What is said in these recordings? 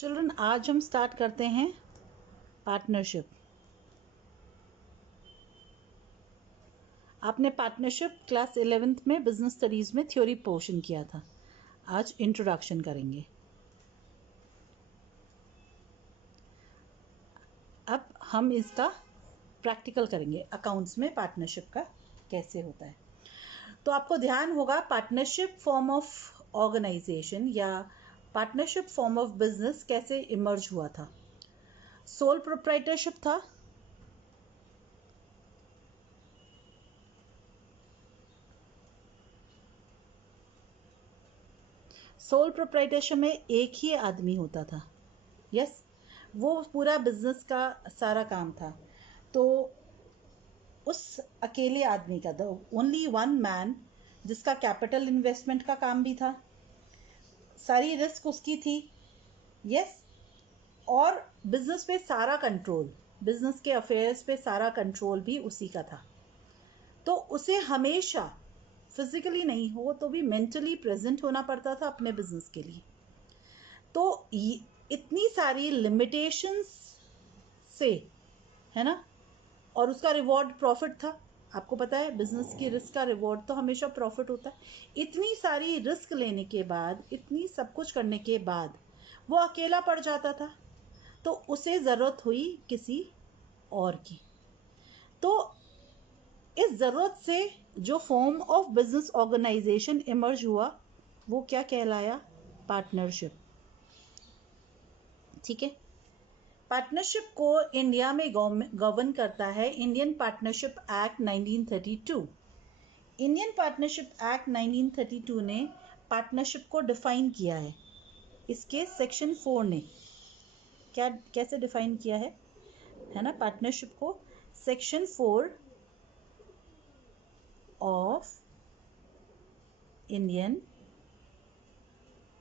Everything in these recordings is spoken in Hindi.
चिल्ड्रन, आज हम स्टार्ट करते हैं पार्टनरशिप। आपने पार्टनरशिप क्लास 11th में बिजनेस स्टडीज़ में थ्योरी पोर्शन किया था। आज इंट्रोडक्शन करेंगे। अब हम इसका प्रैक्टिकल करेंगे, अकाउंट्स में पार्टनरशिप का कैसे होता है। तो आपको ध्यान होगा, पार्टनरशिप फॉर्म ऑफ ऑर्गेनाइजेशन या पार्टनरशिप फॉर्म ऑफ बिजनेस कैसे इमर्ज हुआ था। सोल प्रोप्राइटरशिप था, सोल प्रोप्राइटरशिप में एक ही आदमी होता था। यस, वो पूरा बिजनेस का सारा काम था। तो उस अकेले आदमी का, द ओनली वन मैन, जिसका कैपिटल इन्वेस्टमेंट का काम भी था, सारी रिस्क उसकी थी। यस, और बिजनेस पे सारा कंट्रोल, बिजनेस के अफेयर्स पे सारा कंट्रोल भी उसी का था। तो उसे हमेशा फिजिकली नहीं हो तो भी मेंटली प्रेजेंट होना पड़ता था अपने बिजनेस के लिए। तो इतनी सारी लिमिटेशंस से, है ना, और उसका रिवॉर्ड प्रॉफिट था। आपको पता है बिजनेस की रिस्क का रिवॉर्ड तो हमेशा प्रॉफिट होता है। इतनी सारी रिस्क लेने के बाद, इतनी सब कुछ करने के बाद वो अकेला पड़ जाता था, तो उसे ज़रूरत हुई किसी और की। तो इस ज़रूरत से जो form of business organisation emerge हुआ वो क्या कहलाया? पार्टनरशिप। ठीक है। पार्टनरशिप को इंडिया में गवर्न करता है Indian partnership act 1932। Indian partnership act 1932 ने पार्टनरशिप को डिफाइन किया है। इसके सेक्शन 4 ने कैसे डिफाइन किया है ना पार्टनरशिप को? Section 4 of Indian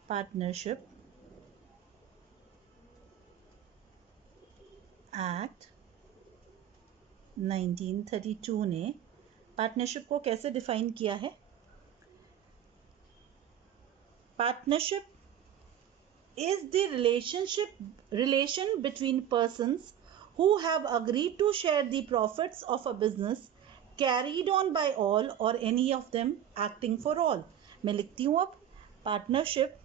partnership act 1932 ने पार्टनरशिप को कैसे डिफाइन किया है? Partnership is the relation between persons who have agreed to share the profits of a business carried on by all or any of them acting for all। मैं लिखती हूँ अब, partnership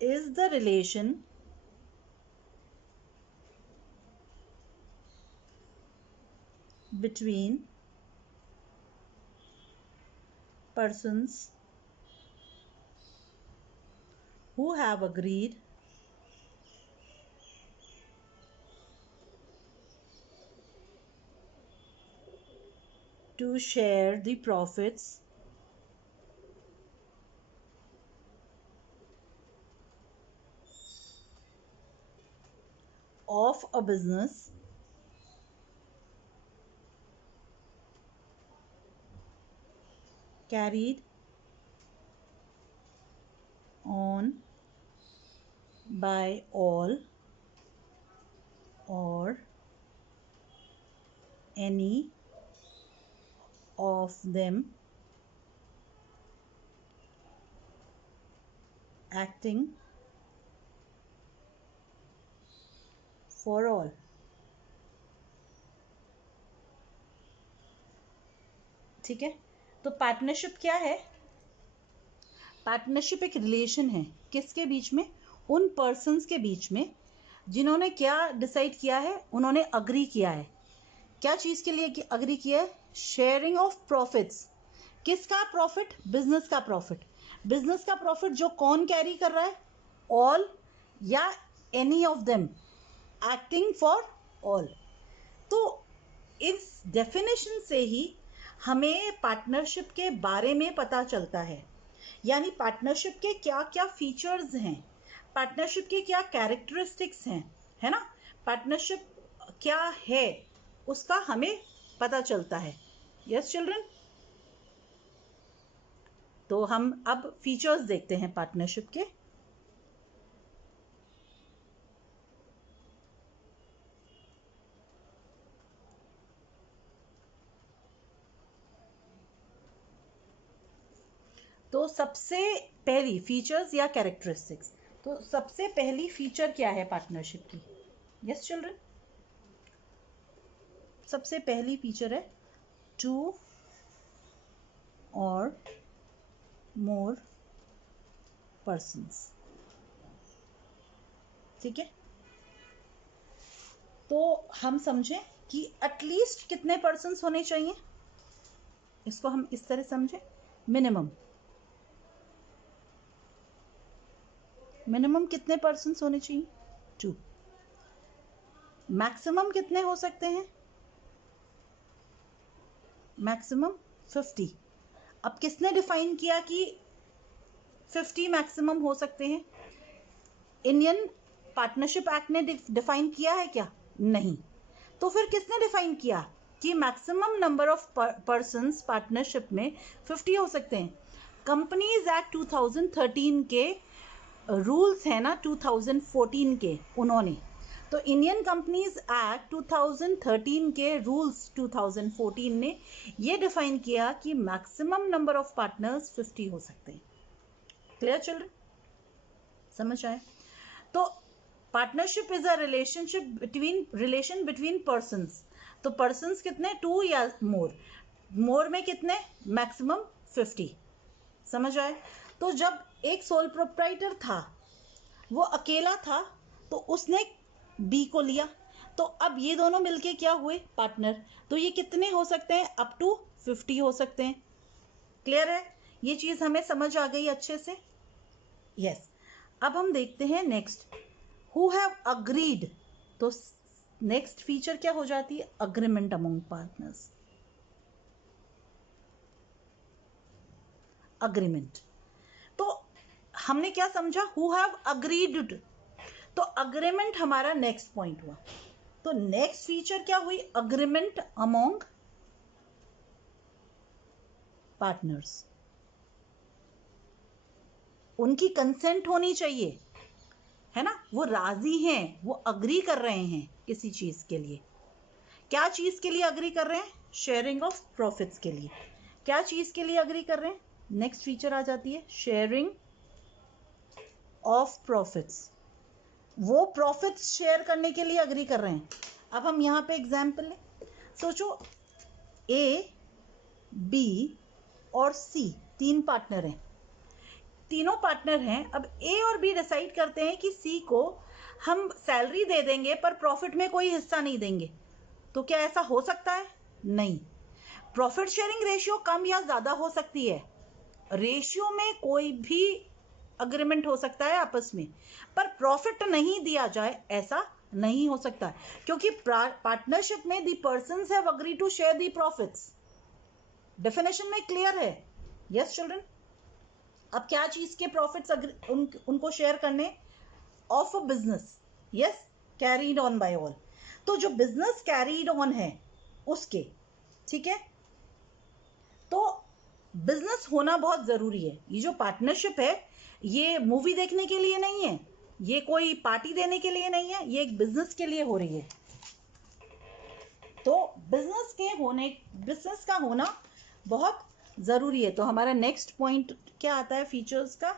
is the relation between persons who have agreed to share the profits of a business carried on by all or any of them acting for all। ठीक है। तो पार्टनरशिप क्या है? पार्टनरशिप एक रिलेशन है, किसके बीच में? उन पर्सन्स के बीच में जिन्होंने क्या डिसाइड किया है, उन्होंने अग्री किया है। क्या चीज़ के लिए अग्री किया है? Sharing of profits. किसका प्रॉफिट? बिजनेस का प्रॉफिट। बिजनेस का प्रॉफिट जो कौन कैरी कर रहा है? ऑल या any of them acting for all. तो इस डेफिनेशन से ही हमें पार्टनरशिप के बारे में पता चलता है, यानी पार्टनरशिप के क्या क्या फीचर्स हैं, पार्टनरशिप के क्या कैरेक्टरिस्टिक्स हैं, है ना। पार्टनरशिप क्या है उसका हमें पता चलता है। यस चिल्ड्रन, तो हम अब फीचर्स देखते हैं पार्टनरशिप के। तो तो सबसे पहली फीचर्स या कैरेक्टरिस्टिक्स, तो सबसे पहली फीचर क्या है पार्टनरशिप की? यस चिल्ड्रन, सबसे पहली फीचर है टू और मोर पर्सन्स। ठीक है, तो हम समझें कि एटलीस्ट कितने पर्सन्स होने चाहिए, इसको हम इस तरह समझें, मिनिमम कितने पर्सन्स होने चाहिए? 2। मैक्सिमम कितने हो सकते हैं? मैक्सिमम 50। अब किसने डिफाइन किया कि 50 मैक्सिमम हो सकते हैं? इंडियन पार्टनरशिप एक्ट ने डिफाइन किया है क्या? नहीं। तो फिर किसने डिफाइन किया कि maximum number of persons partnership में 50 हो सकते हैं? कंपनीज एक्ट 2013 के रूल्स है ना, 2014 के, उन्होंने तो इंडियन कंपनीज एक्ट 2013 के रूल्स 2014 ने ये डिफाइन किया कि मैक्सिमम नंबर ऑफ पार्टनर्स 50 हो सकते हैं। क्लियर चिल्ड्रन, समझ आए? तो partnership is a relation between persons. तो पर्सन्स कितने? 2 या मोर में कितने? मैक्सिमम 50। समझ आए? तो जब एक सोल प्रोप्राइटर था, वो अकेला था, तो उसने बी को लिया, तो अब ये दोनों मिलके क्या हुए? पार्टनर। तो ये कितने हो सकते हैं? अप टू 50 हो सकते हैं। क्लियर है? ये चीज हमें समझ आ गई अच्छे से? यस। अब हम देखते हैं नेक्स्ट, हु हैव अग्रीड। तो नेक्स्ट फीचर क्या हो जाती है? Agreement among partners. अग्रीमेंट, तो हमने क्या समझा? हु हैव अग्रीड, तो अग्रीमेंट हमारा नेक्स्ट पॉइंट हुआ। तो नेक्स्ट फीचर क्या हुई? Agreement among partners. उनकी कंसेंट होनी चाहिए, है ना, वो राजी हैं, वो अग्री कर रहे हैं किसी चीज के लिए। क्या चीज के लिए अग्री कर रहे हैं? शेयरिंग ऑफ प्रॉफिट्स के लिए। क्या चीज के लिए अग्री कर रहे हैं? नेक्स्ट फीचर आ जाती है शेयरिंग ऑफ प्रॉफिट्स। वो प्रॉफिट्स शेयर करने के लिए अग्री कर रहे हैं। अब हम यहां पे एग्जाम्पल लें, सोचो ए, बी और सी 3 पार्टनर हैं। तीनों पार्टनर हैं। अब ए और बी डिसाइड करते हैं कि सी को हम सैलरी दे देंगे पर प्रॉफिट में कोई हिस्सा नहीं देंगे। तो क्या ऐसा हो सकता है? नहीं। प्रॉफिट शेयरिंग रेशियो कम या ज्यादा हो सकती है, रेशियो में कोई भी अग्रीमेंट हो सकता है आपस में, पर प्रॉफिट नहीं दिया जाए ऐसा नहीं हो सकता है, क्योंकि पार्टनरशिप में the persons have agree to share the profits. Definition में क्लियर है? Yes children. अब क्या चीज के प्रॉफिट्स उनको शेयर करने? Of a business, yes, carried on by all. तो जो बिजनेस कैरीड ऑन है उसके, ठीक है, तो बिजनेस होना बहुत जरूरी है। ये जो पार्टनरशिप है, ये मूवी देखने के लिए नहीं है, ये कोई पार्टी देने के लिए नहीं है, ये एक बिजनेस के लिए हो रही है। तो बिजनेस का होना बहुत जरूरी है। तो हमारा नेक्स्ट पॉइंट क्या आता है फीचर्स का?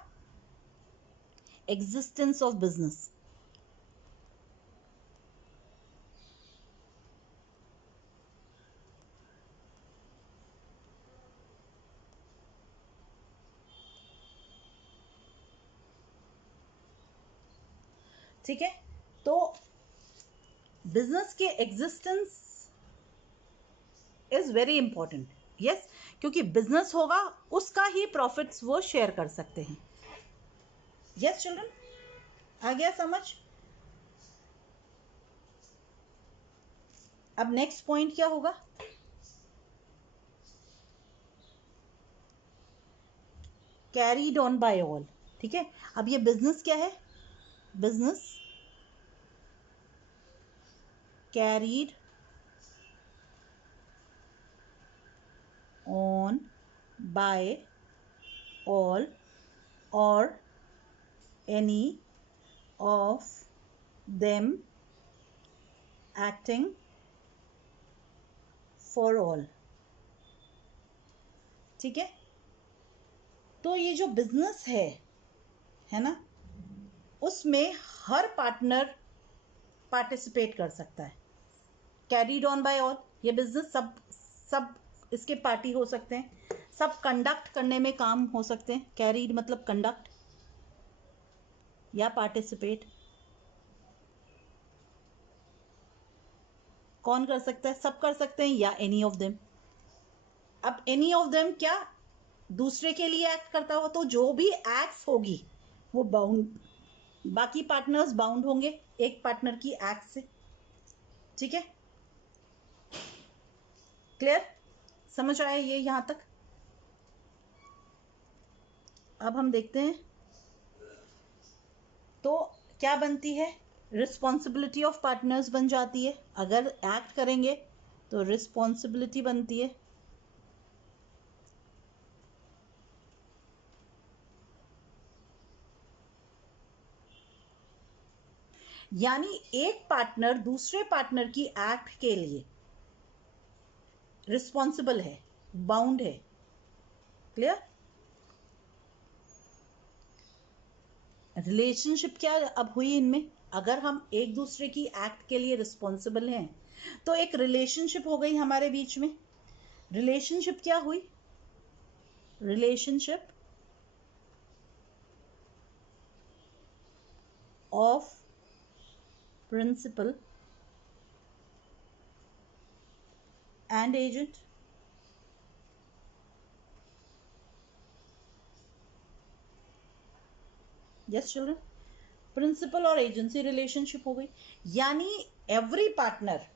Existence of business. ठीक है, तो बिजनेस के existence is very important. Yes, क्योंकि बिजनेस होगा उसका ही प्रॉफिट्स वो शेयर कर सकते हैं। यस चिल्ड्रन, आ गया समझ? अब नेक्स्ट पॉइंट क्या होगा? Carried on by all. ठीक है, अब ये बिजनेस क्या है? Business carried on by all और any of them acting for all. ठीक है, तो ये जो बिजनेस है ना, उसमें हर पार्टनर पार्टिसिपेट कर सकता है। कैरीड ऑन बाय ऑल, ये बिजनेस सब सब इसके पार्टी हो सकते हैं, सब कंडक्ट करने में काम हो सकते हैं। कैरीड मतलब कंडक्ट या पार्टिसिपेट। कौन कर सकता है? सब कर सकते हैं, या एनी ऑफ देम। अब एनी ऑफ देम क्या दूसरे के लिए एक्ट करता हो, तो जो भी एक्ट्स होगी वो बाउंड, बाकी पार्टनर्स बाउंड होंगे एक पार्टनर की एक्ट से। ठीक है, क्लियर? समझ आया ये यहां तक? अब हम देखते हैं तो क्या बनती है, रिस्पॉन्सिबिलिटी ऑफ पार्टनर्स बन जाती है। अगर एक्ट करेंगे तो रिस्पॉन्सिबिलिटी बनती है। यानी एक पार्टनर दूसरे पार्टनर की एक्ट के लिए रिस्पॉन्सिबल है, बाउंड है। क्लियर? रिलेशनशिप क्या अब हुई इनमें? अगर हम एक दूसरे की एक्ट के लिए रिस्पॉन्सिबल हैं तो एक रिलेशनशिप हो गई हमारे बीच में। रिलेशनशिप क्या हुई? Relationship of principal and agent. Yes children, principal और एजेंसी रिलेशनशिप हो गई। यानी every partner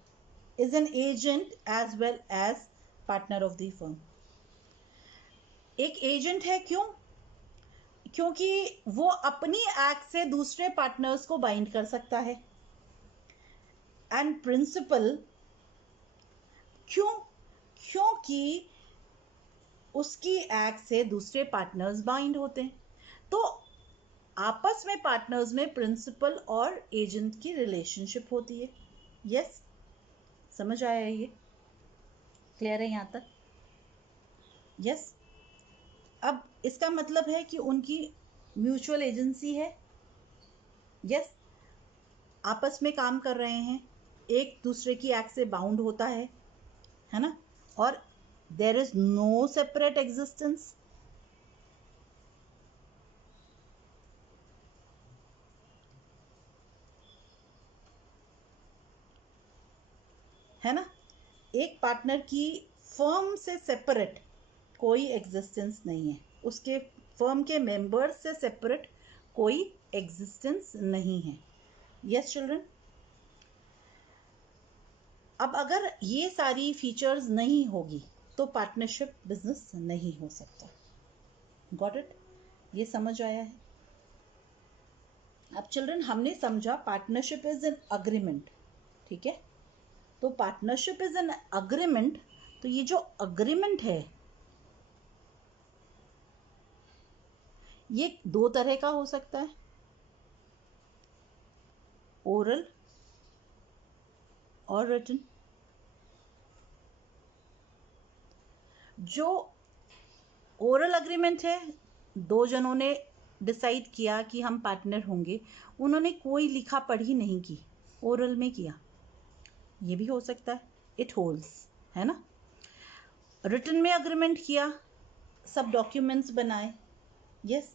is an agent as well as partner of the firm. एक एजेंट है, क्यों? क्योंकि वो अपनी एक्ट से दूसरे पार्टनर्स को बाइंड कर सकता है। एंड प्रिंसिपल क्यों? क्योंकि उसकी एक्ट से दूसरे पार्टनर्स बाइंड होते हैं। तो आपस में पार्टनर्स में प्रिंसिपल और एजेंट की रिलेशनशिप होती है। यस, समझ आया ये? क्लियर है यहां तक? यस। अब इसका मतलब है कि उनकी म्यूचुअल एजेंसी है। यस, आपस में काम कर रहे हैं, एक दूसरे की एक्ट से बाउंड होता है ना, और there is no separate existence. है ना, एक पार्टनर की फर्म से सेपरेट कोई एग्जिस्टेंस नहीं है, उसके फर्म के मेंबर्स से सेपरेट कोई एग्जिस्टेंस नहीं है। यस चिल्ड्रन, अब अगर ये सारी फीचर्स नहीं होगी तो पार्टनरशिप बिजनेस नहीं हो सकता। Got it? ये समझ आया है? अब चिल्ड्रन हमने समझा पार्टनरशिप इज एन अग्रीमेंट। ठीक है, तो पार्टनरशिप इज एन अग्रीमेंट। तो ये जो अग्रीमेंट है ये दो तरह का हो सकता है, ओरल और रिटन। जो ओरल अग्रीमेंट है, दो जनों ने डिसाइड किया कि हम पार्टनर होंगे, उन्होंने कोई लिखा पढ़ी नहीं की, ओरल में किया, ये भी हो सकता है, इट होल्ड्स, है ना। रिटन में अग्रीमेंट किया, सब डॉक्यूमेंट्स बनाए, यस,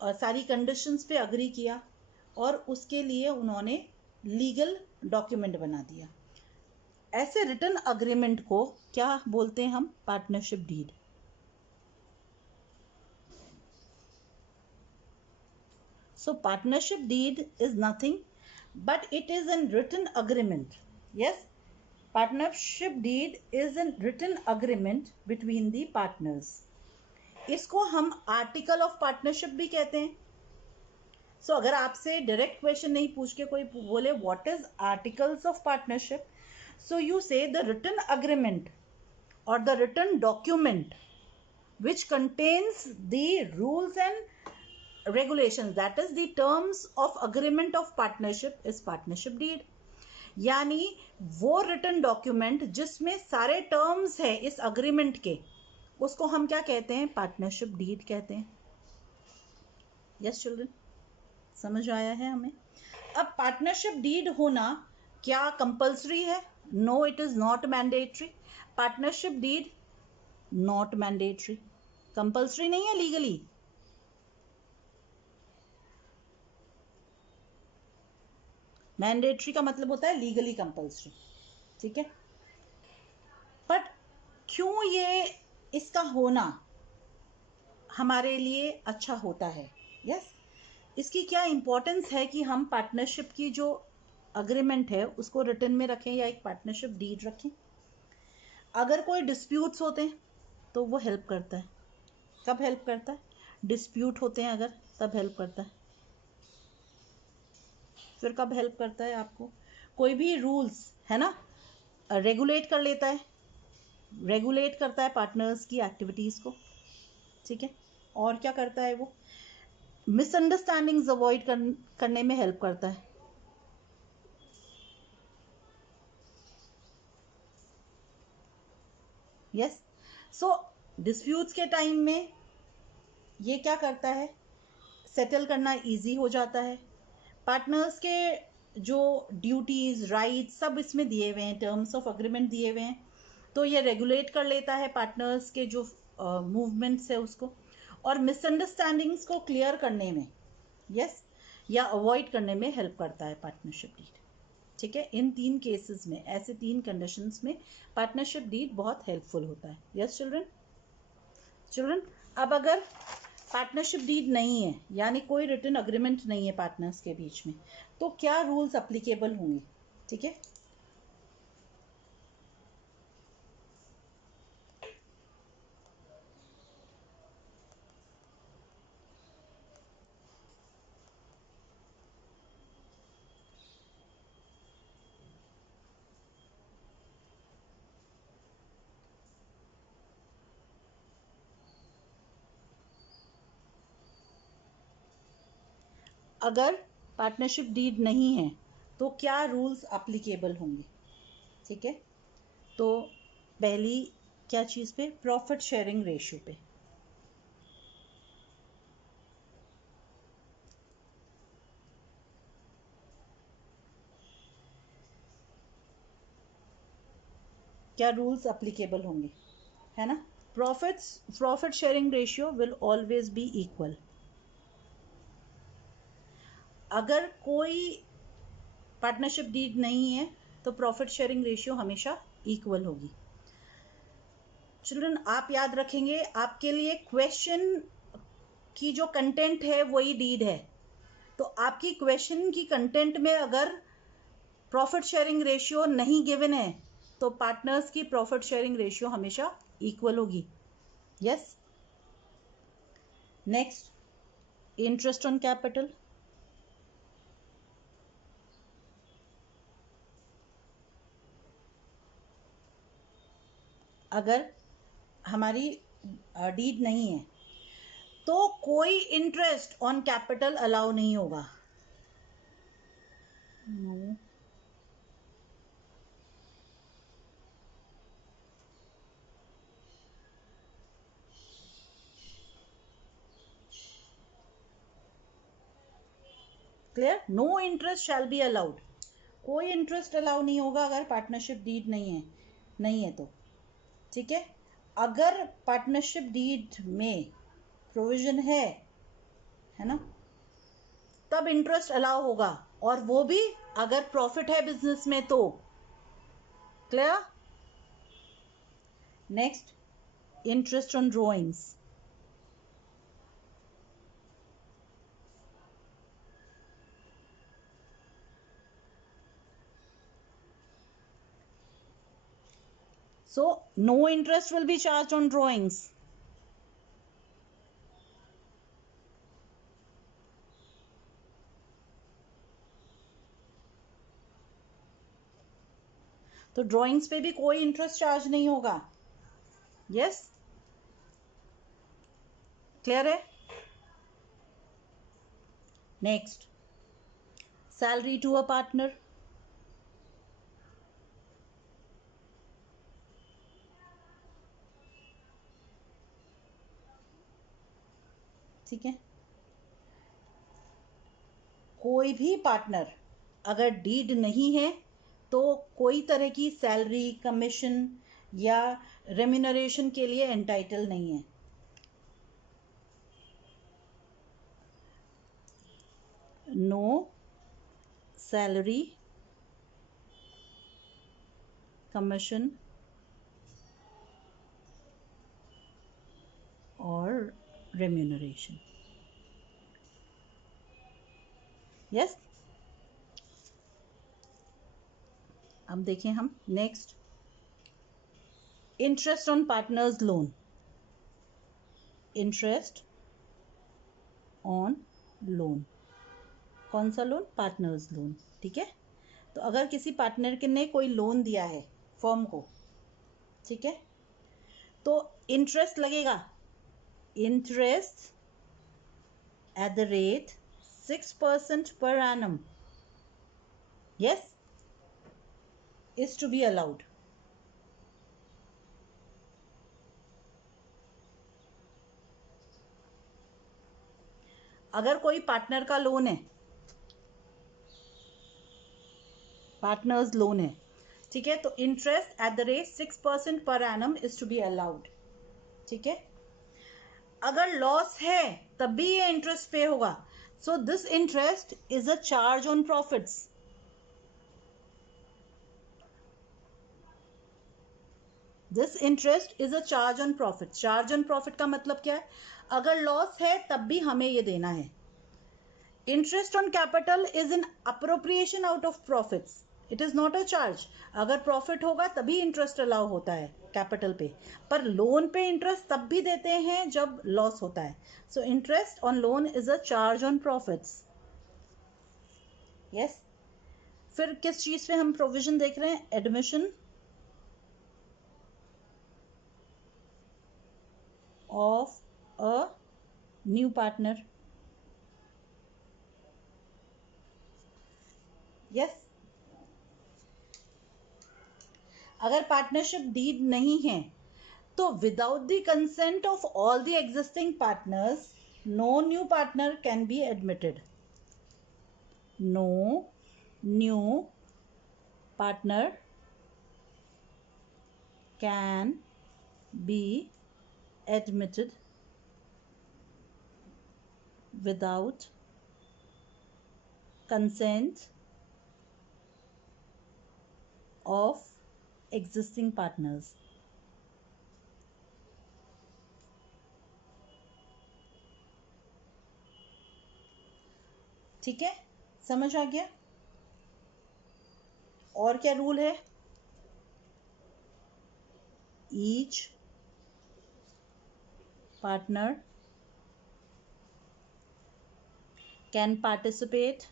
और सारी कंडीशंस पे अग्री किया और उसके लिए उन्होंने लीगल डॉक्यूमेंट बना दिया। ऐसे रिटन अग्रीमेंट को क्या बोलते हैं हम? Partnership deed. So partnership deed is nothing but it is a written agreement. Yes, partnership deed is a written agreement between the partners. इसको हम आर्टिकल ऑफ पार्टनरशिप भी कहते हैं। सो अगर आपसे डायरेक्ट क्वेश्चन नहीं पूछ के कोई बोले what is articles of partnership, so you say the written agreement or the written document which contains the rules and regulations, that is the terms of agreement of partnership is partnership deed। यानी वो रिटन डॉक्यूमेंट जिसमें सारे टर्म्स है इस अग्रीमेंट के, उसको हम क्या कहते हैं? पार्टनरशिप डीड कहते हैं। यस चिल्ड्रन, समझ आया है हमें? अब पार्टनरशिप डीड होना क्या कंपल्सरी है? No, it is not mandatory. Partnership deed not mandatory, compulsory नहीं है लीगली। मैंडेटरी का मतलब होता है लीगली कंपल्सरी, ठीक है? बट क्यों ये इसका होना हमारे लिए अच्छा होता है? यस, इसकी क्या इंपॉर्टेंस है कि हम पार्टनरशिप की जो अग्रीमेंट है उसको रिटन में रखें या एक पार्टनरशिप डीड रखें? अगर कोई डिस्प्यूट्स होते हैं तो वो हेल्प करता है। कब हेल्प करता है? डिस्प्यूट होते हैं अगर, तब हेल्प करता है। फिर कब हेल्प करता है आपको? कोई भी रूल्स है ना, रेगुलेट कर लेता है, रेगुलेट करता है पार्टनर्स की एक्टिविटीज़ को, ठीक है? और क्या करता है वो? मिसअंडरस्टैंडिंग्स अवॉइड करने में हेल्प करता है। यस, सो डिस्प्यूट्स के टाइम में ये क्या करता है? सेटल करना इजी हो जाता है। पार्टनर्स के जो ड्यूटीज राइट्स सब इसमें दिए हुए हैं, टर्म्स ऑफ अग्रीमेंट दिए हुए हैं, तो ये रेगुलेट कर लेता है पार्टनर्स के जो मूवमेंट्स है उसको, और मिसअंडरस्टैंडिंग्स को क्लियर करने में, यस, या अवॉइड करने में हेल्प करता है पार्टनरशिप डीड, ठीक है? इन 3 केसेस में, ऐसे 3 कंडीशंस में पार्टनरशिप डीड बहुत हेल्पफुल होता है। Yes children? चिल्ड्रन, अब अगर पार्टनरशिप डीड नहीं है, यानी कोई रिटन अग्रीमेंट नहीं है पार्टनर्स के बीच में, तो क्या रूल्स अप्लीकेबल होंगे? ठीक है, अगर पार्टनरशिप डीड नहीं है तो क्या रूल्स अप्लीकेबल होंगे? ठीक है, तो पहली क्या चीज़ पे? प्रॉफिट शेयरिंग रेशियो पे। क्या रूल्स अप्लीकेबल होंगे, है ना? Profit sharing ratio will always be equal. अगर कोई पार्टनरशिप डीड नहीं है तो प्रॉफिट शेयरिंग रेशियो हमेशा इक्वल होगी। चिल्ड्रन, आप याद रखेंगे, आपके लिए क्वेश्चन की जो कंटेंट है वही डीड है, तो आपकी क्वेश्चन की कंटेंट में अगर प्रॉफिट शेयरिंग रेशियो नहीं गिवन है तो पार्टनर्स की प्रॉफिट शेयरिंग रेशियो हमेशा इक्वल होगी। Yes, next, interest on capital. अगर हमारी डीड नहीं है तो कोई इंटरेस्ट ऑन कैपिटल अलाउ नहीं होगा। No, clear? No interest shall be allowed. कोई इंटरेस्ट अलाउ नहीं होगा अगर पार्टनरशिप डीड नहीं है तो, ठीक है? अगर पार्टनरशिप डीड में प्रोविजन है ना, तब इंटरेस्ट अलाउ होगा, और वो भी अगर प्रॉफिट है बिजनेस में तो। Clear? Next, interest on drawings. So no interest will be charge on drawings. तो ड्रॉइंग्स पे भी कोई इंटरेस्ट चार्ज नहीं होगा। यस, क्लियर है? Next, salary to a partner. ठीक है, कोई भी पार्टनर अगर डीड नहीं है तो कोई तरह की सैलरी, कमीशन या रेम्यूनरेशन के लिए एंटाइटल नहीं है। नो सैलरी, कमीशन और रेम्यूनरेशन। यस, अब देखें हम next, interest on partners loan. Interest on loan, कौन सा लोन? Partners loan. ठीक है, तो अगर किसी पार्टनर के ने कोई लोन दिया है फर्म को, ठीक है, तो इंटरेस्ट लगेगा। Interest at the rate 6% per annum, yes, is to be allowed. अगर कोई पार्टनर का लोन है, पार्टनर्स लोन है, ठीक है, तो interest at the rate 6% per annum is to be allowed। ठीक है, अगर लॉस है तब भी ये इंटरेस्ट पे होगा। So this interest is a charge on profits. This interest is a charge on profit. Charge on profit का मतलब क्या है? अगर लॉस है तब भी हमें ये देना है। Interest on capital is an appropriation out of profits, it is not a charge. अगर प्रॉफिट होगा तभी इंटरेस्ट अलाउ होता है कैपिटल पे, पर लोन पे इंटरेस्ट तब भी देते हैं जब लॉस होता है। So interest on loan is a charge on profits. Yes, फिर किस चीज पे हम प्रोविजन देख रहे हैं? Admission of a new partner. Yes, अगर पार्टनरशिप डीड नहीं है तो without the consent of all the existing partners no new partner can be admitted. No new partner can be admitted without consent of existing partners। ठीक है, समझ आ गया? और क्या रूल है? Each partner can participate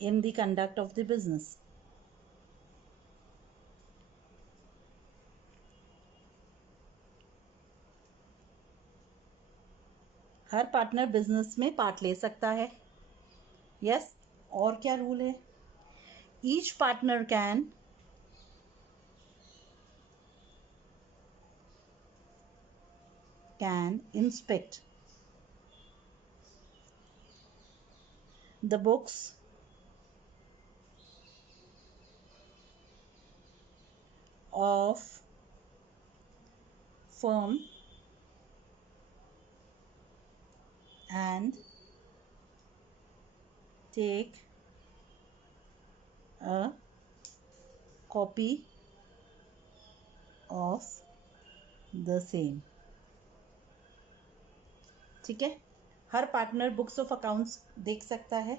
in the conduct of the business। Her partner business में पार्ट ले सकता है। यस, और क्या रूल है? Each partner can inspect the books of firm and take a copy of the same। ठीक है, हर पार्टनर बुक्स ऑफ अकाउंट्स देख सकता है,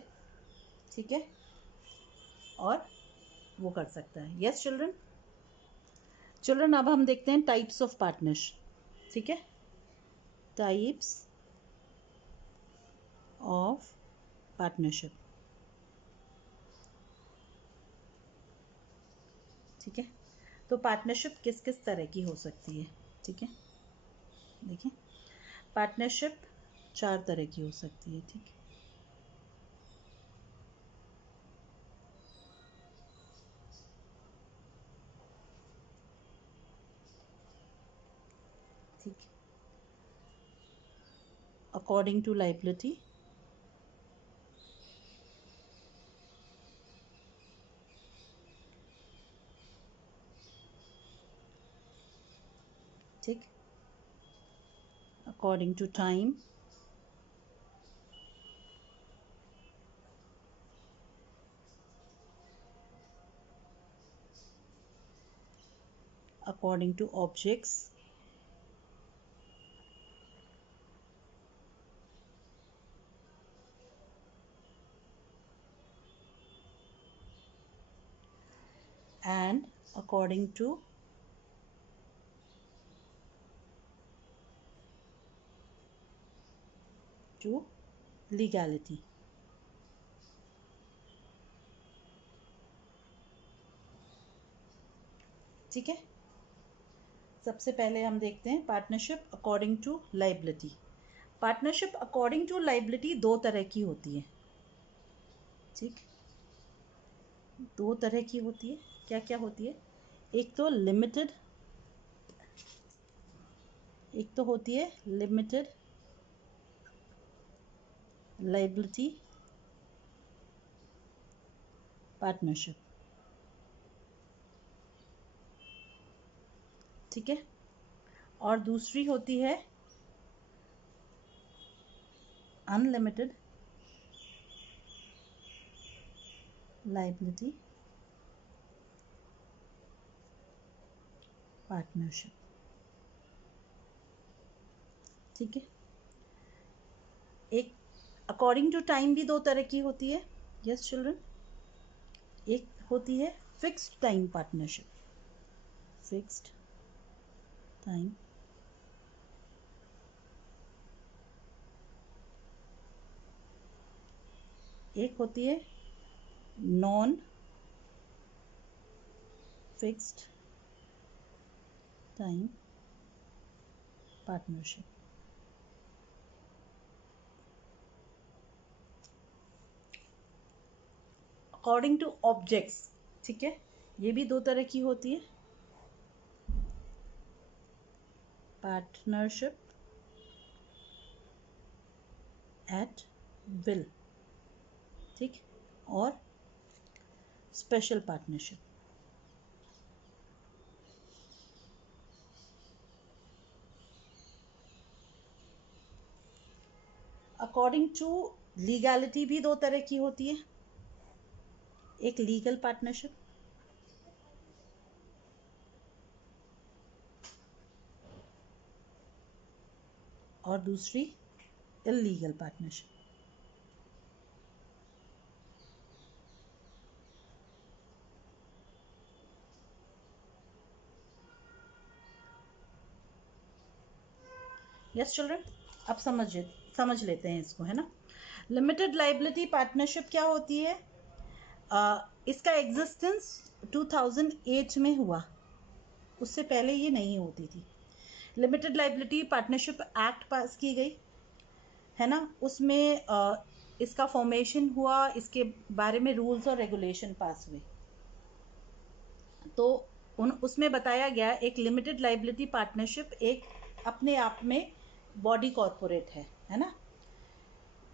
ठीक है, और वो कर सकता है। यस चिल्ड्रन, चिल्ड्रन अब हम देखते हैं टाइप्स ऑफ पार्टनरशिप। ठीक है, टाइप्स ऑफ पार्टनरशिप। ठीक है, तो पार्टनरशिप किस किस तरह की हो सकती है? ठीक है, देखिए, पार्टनरशिप 4 तरह की हो सकती है। ठीक है, ठीक है, according to liability, ठीक, according to time, according to objects, and according to legality. ठीक है, सबसे पहले हम देखते हैं partnership according to liability. Partnership according to liability दो तरह की होती है, ठीक, दो तरह की होती है। क्या क्या होती है? एक तो लिमिटेड, एक तो होती है लिमिटेड लाइबिलिटी पार्टनरशिप, ठीक है, और दूसरी होती है अनलिमिटेड लाइबिलिटी पार्टनरशिप, ठीक है। एक अकॉर्डिंग टू टाइम भी दो तरह की होती है, यस चिल्ड्रन। एक होती है fixed time partnership, fixed time, एक होती है non fixed time partnership. According two objects, ठीक है, ये भी दो तरह की होती है, पार्टनरशिप एट विल, ठीक, और special partnership. According to legality भी दो तरह की होती है, एक लीगल पार्टनरशिप और दूसरी इल्लीगल पार्टनरशिप। यस चिल्ड्रन, अब समझ लेते हैं इसको, है ना। लिमिटेड लाइबिलिटी पार्टनरशिप क्या होती है? इसका एग्जिस्टेंस 2008 में हुआ, उससे पहले ये नहीं होती थी। लिमिटेड लाइबिलिटी पार्टनरशिप एक्ट पास की गई, है ना, उसमें इसका फॉर्मेशन हुआ, इसके बारे में रूल्स और रेगुलेशन पास हुए। तो उसमें बताया गया एक लिमिटेड लाइबिलिटी पार्टनरशिप एक अपने आप में बॉडी कॉर्पोरेट है ना।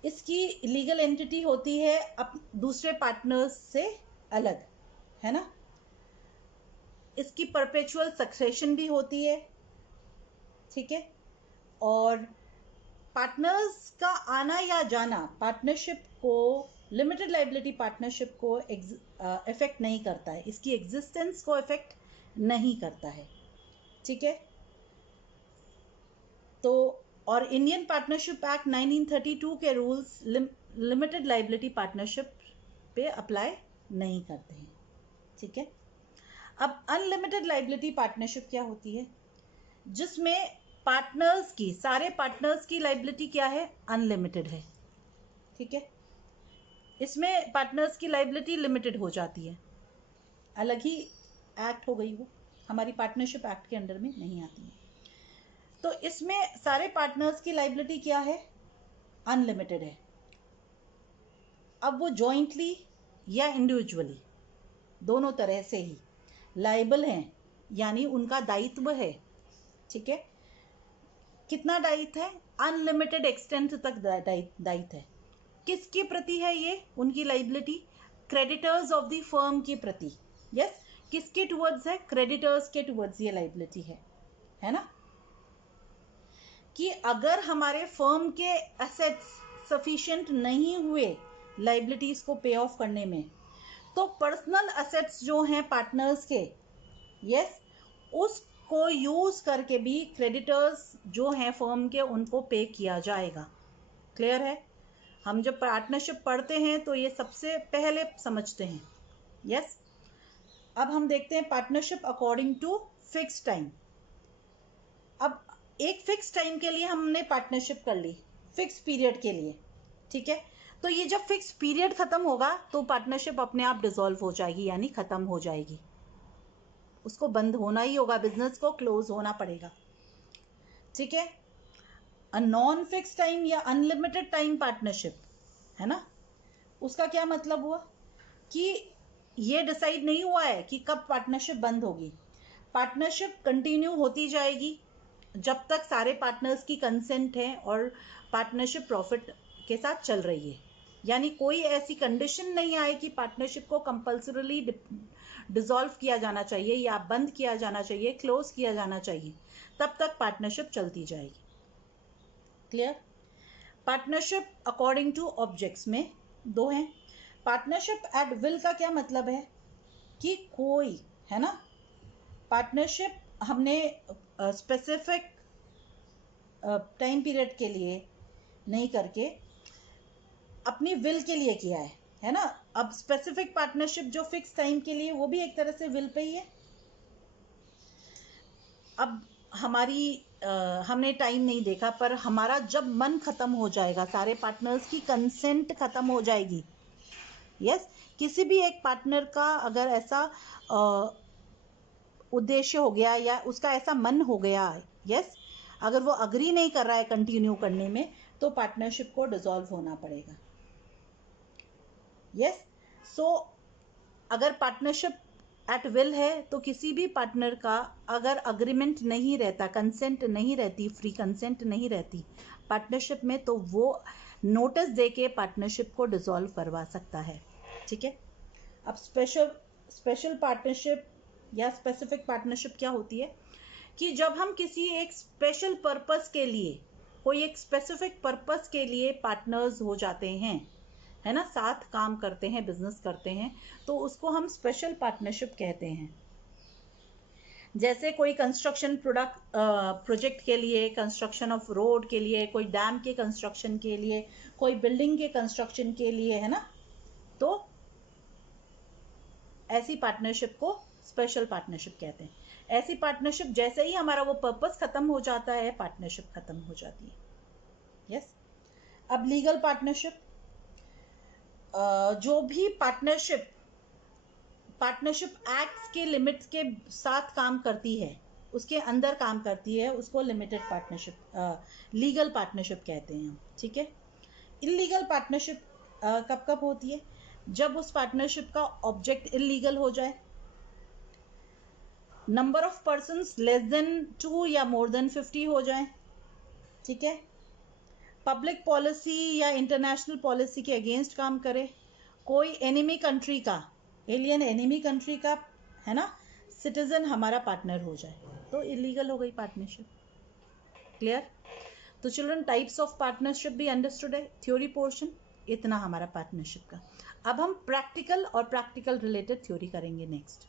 इसकी लीगल एंटिटी होती है दूसरे पार्टनर्स से अलग, है ना। इसकी परपेचुअल सक्सेशन भी होती है, ठीक है, और पार्टनर्स का आना या जाना पार्टनरशिप को, लिमिटेड लाइबिलिटी पार्टनरशिप को इफेक्ट नहीं करता है, इसकी एग्जिस्टेंस को इफेक्ट नहीं करता है, ठीक है। तो और इंडियन पार्टनरशिप एक्ट 1932 के रूल्स लिमिटेड लाइबिलिटी पार्टनरशिप पे अप्लाई नहीं करते हैं, ठीक है। अब अनलिमिटेड लाइबिलिटी पार्टनरशिप क्या होती है? जिसमें पार्टनर्स की, सारे पार्टनर्स की लाइबिलिटी क्या है? अनलिमिटेड है, ठीक है। इसमें पार्टनर्स की लाइबिलिटी लिमिटेड हो जाती है, अलग ही एक्ट हो गई, वो हमारी पार्टनरशिप एक्ट के अंडर में नहीं आती है। तो इसमें सारे पार्टनर्स की लाइबिलिटी क्या है? अनलिमिटेड है। अब वो जॉइंटली या इंडिविजुअली दोनों तरह से ही लाइबल हैं, यानी उनका दायित्व है, ठीक है। कितना दायित्व है? अनलिमिटेड एक्सटेंट तक दायित्व है। किसके प्रति है ये उनकी liability? Creditors of the firm के प्रति। यस, किसके टुवर्ड्स है? क्रेडिटर्स के टुवर्ड्स ये लाइबिलिटी है ना, कि अगर हमारे फर्म के एसेट्स सफिशिएंट नहीं हुए लाइबिलिटीज को पे ऑफ करने में, तो पर्सनल एसेट्स जो हैं पार्टनर्स के, यस, उसको यूज करके भी क्रेडिटर्स जो हैं फर्म के उनको पे किया जाएगा। क्लियर है? हम जब पार्टनरशिप पढ़ते हैं तो ये सबसे पहले समझते हैं। यस, अब हम देखते हैं partnership according to fix time. अब एक फिक्स टाइम के लिए हमने पार्टनरशिप कर ली, फिक्स पीरियड के लिए, ठीक है। तो ये जब फिक्स पीरियड खत्म होगा तो पार्टनरशिप अपने आप डिसॉल्व हो जाएगी, यानी खत्म हो जाएगी, उसको बंद होना ही होगा, बिजनेस को क्लोज होना पड़ेगा, ठीक है। अ नॉन फिक्स टाइम या अनलिमिटेड टाइम पार्टनरशिप है ना, उसका क्या मतलब हुआ कि ये डिसाइड नहीं हुआ है कि कब पार्टनरशिप बंद होगी। पार्टनरशिप कंटिन्यू होती जाएगी जब तक सारे पार्टनर्स की कंसेंट है और पार्टनरशिप प्रॉफिट के साथ चल रही है। यानी कोई ऐसी कंडीशन नहीं आए कि पार्टनरशिप को कंपल्सरीली डिसॉल्व किया जाना चाहिए या बंद किया जाना चाहिए, क्लोज किया जाना चाहिए, तब तक पार्टनरशिप चलती जाएगी। Clear? Partnership according two objects में दो हैं। पार्टनरशिप एट विल का क्या मतलब है कि कोई, है ना, पार्टनरशिप हमने स्पेसिफिक टाइम पीरियड के लिए नहीं करके अपनी विल के लिए किया है ना। अब स्पेसिफिक पार्टनरशिप जो फिक्स टाइम के लिए, वो भी एक तरह से विल पे ही है। अब हमारी हमने टाइम नहीं देखा, पर हमारा जब मन खत्म हो जाएगा, सारे पार्टनर्स की कंसेंट खत्म हो जाएगी, यस, किसी भी एक पार्टनर का अगर ऐसा उद्देश्य हो गया या उसका ऐसा मन हो गया, यस, अगर वो अग्री नहीं कर रहा है कंटिन्यू करने में, तो पार्टनरशिप को डिसॉल्व होना पड़ेगा। यस, सो अगर पार्टनरशिप एट विल है तो किसी भी पार्टनर का अगर अग्रीमेंट नहीं रहता, कंसेंट नहीं रहती, फ्री कंसेंट नहीं रहती पार्टनरशिप में, तो वो नोटिस दे के पार्टनरशिप को डिसॉल्व करवा सकता है, ठीक है। अब स्पेशल पार्टनरशिप या स्पेसिफिक पार्टनरशिप क्या होती है कि जब हम किसी एक स्पेशल पर्पस के लिए, कोई एक स्पेसिफिक पर्पस के लिए पार्टनर्स हो जाते हैं, है ना, साथ काम करते हैं, बिजनेस करते हैं, तो उसको हम स्पेशल पार्टनरशिप कहते हैं। जैसे कोई कंस्ट्रक्शन प्रोजेक्ट के लिए, कंस्ट्रक्शन ऑफ रोड के लिए, कोई डैम के कंस्ट्रक्शन के लिए, कोई बिल्डिंग के कंस्ट्रक्शन के लिए, है ना, तो ऐसी पार्टनरशिप को स्पेशल पार्टनरशिप कहते हैं। ऐसी पार्टनरशिप जैसे ही हमारा वो पर्पस खत्म हो जाता है, पार्टनरशिप खत्म हो जाती है। यस, अब लीगल पार्टनरशिप, जो भी पार्टनरशिप एक्ट्स के लिमिट्स के साथ काम करती है, उसके अंदर काम करती है, उसको लिमिटेड पार्टनरशिप, लीगल पार्टनरशिप कहते हैं हम, ठीक है। इलीगल पार्टनरशिप कब कब होती है? जब उस पार्टनरशिप का ऑब्जेक्ट इलीगल हो जाए, number of persons less than 2 या मोर देन 50 हो जाए, ठीक है, पब्लिक पॉलिसी या इंटरनेशनल पॉलिसी के अगेंस्ट काम करे, कोई एनिमी कंट्री का, एलियन एनिमी कंट्री का, है ना, सिटीजन हमारा पार्टनर हो जाए, तो इलीगल हो गई पार्टनरशिप। क्लियर? तो चिल्ड्रन, टाइप्स ऑफ पार्टनरशिप भी अंडरस्टूड है, थ्योरी पोर्शन इतना हमारा पार्टनरशिप का। अब हम प्रैक्टिकल और प्रैक्टिकल रिलेटेड थ्योरी करेंगे नेक्स्ट।